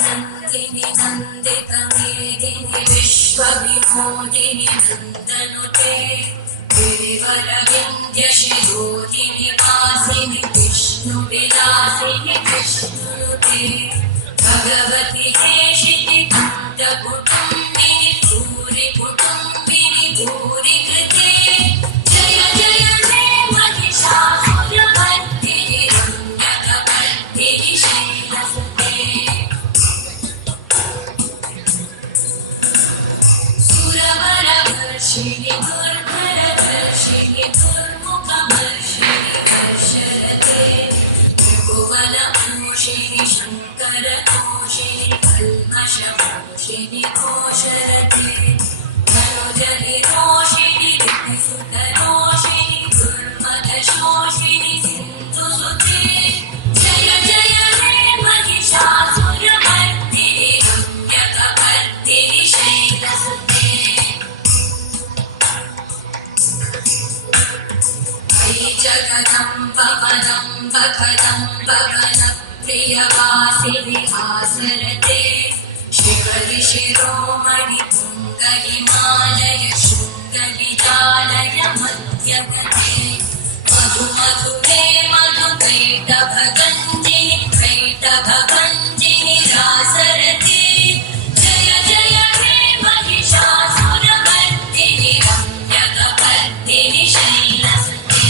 नंदिनी नंदित मेदिनी विश्वविनोदिनी नंदनुते गिरिवर विंध्य शिरोधिनी वासिनी विष्णु विलासिनी विष्णुनुते भगवती हेशिति कंठ कुटुंबिनी भूरि कुटुंबिनी भूरि कृते जय जय हे महिषासुरमर्दिनी रम्यकपर्दिनी शैलसुते सुरवरवर्षिणि दुर्धरवर्षिणि दुर्मुखवर्षिणि हर्षरते त्रिभुवनपोषिणि शङ्करतोषिणि कल्मषपोषिणि घोषरते मनोजनिरोषिणि दितिसुतरोषिणि दुर्मदशोषिणि सिन्धुसुते जय जय हे महिषासुरमर्दिनि रम्यकपर्दिनि शैलसुते जगदम्ब वदम्ब कदम्ब वनप्रियवासिनि हासरते शिखरि शिरोमणि तुङ्गहिमालय शृङ्गविदालय मध्यगते मधु मधुरे मधुकैटभगञ्जिनि कैटभगञ्जिनि रासरते जय जय हे महिषासुरमर्दिनि रम्यकपर्दिनि शैलसुते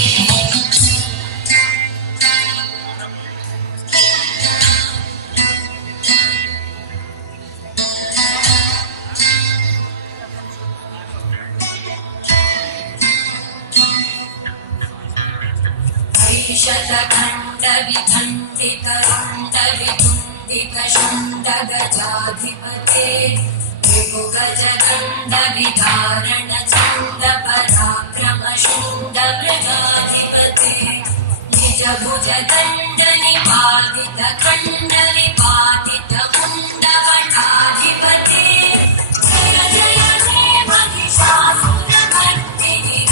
शतखण्डविखण्डितरुण्डवितुण्डिकशुण्डगजाधिपते त्रिभुगजदण्डविधारण चण्डपराक्रमशुण्डमृगाधिपते निजभुजदण्डनिपातितखण्डनिपातितमुण्डवटाधिपते जय जय हे महिषासुरमर्दिनि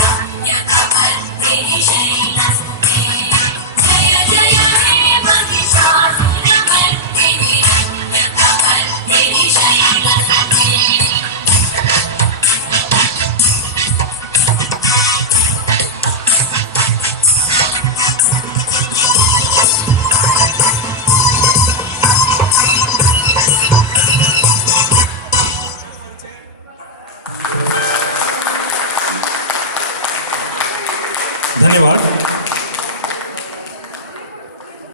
रम्यकपर्दिनि शैलसुते जय जय हे महिषासुरमर्दिनि रम्यकपर्दिनि शैलसुते धन्यवाद।